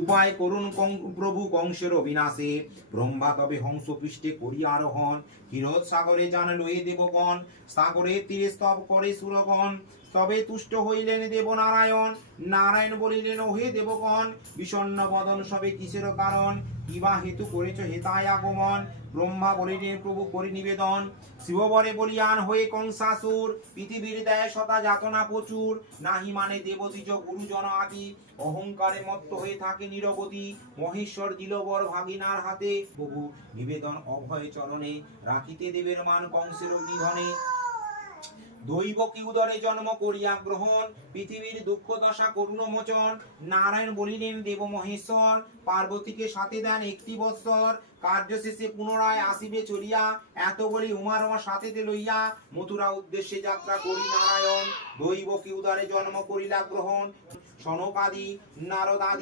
উপায় করুন প্রভু কংসের অবিনাশে। ব্রহ্মা তবে হংস পৃষ্ঠে করিয়া আরোহণ, ক্ষীরোদ সাগরে যান লয়ে দেবগণ, সাগরের তীরে স্তব করে সুরগণ। তবে তুষ্ট হইলেন দেবনারায়ণ, নারায়ণ বলিলেন ওহে দেবগণ, বিষণ্ণ বদন সবে কিসের কারণ, কিবা হেতু করেছ হেতায় আগমন। ব্রহ্মা বলিলেন প্রভু করি নিবেদন, শিববরে বলিয়ান হয়ে কংসাসুর, পৃথিবীর দেয় সদা যাতনা প্রচুর, নাহি মানে দেবদ্বিজ গুরুজন আদি, অহংকারে মত্ত হয়ে থাকে নিরবধি, মহেশ্বর দিল বর ভাগিনার হাতে, প্রভু নিবেদন অভয় চরণে, রাখিতে দেবের মান কংসের নিধনে। দৈব কি উদরে জন্ম করিয়া গ্রহণ, পৃথিবীর দুঃখ দশা করুণ মোচন। নারায়ণ বলিলেন দেব মহেশ্বর, পার্বতীকে সাথে দেন একটি বৎসর, কার্য শেষে পুনরায় আসিবে চলিয়া, এত বলি উমারমা সাথে লইয়া, মথুরা উদ্দেশ্যে যাত্রা করি নারায়ণ। দৈব কি উদরে জন্ম করিলা গ্রহণ, সনকাদি নারদাদি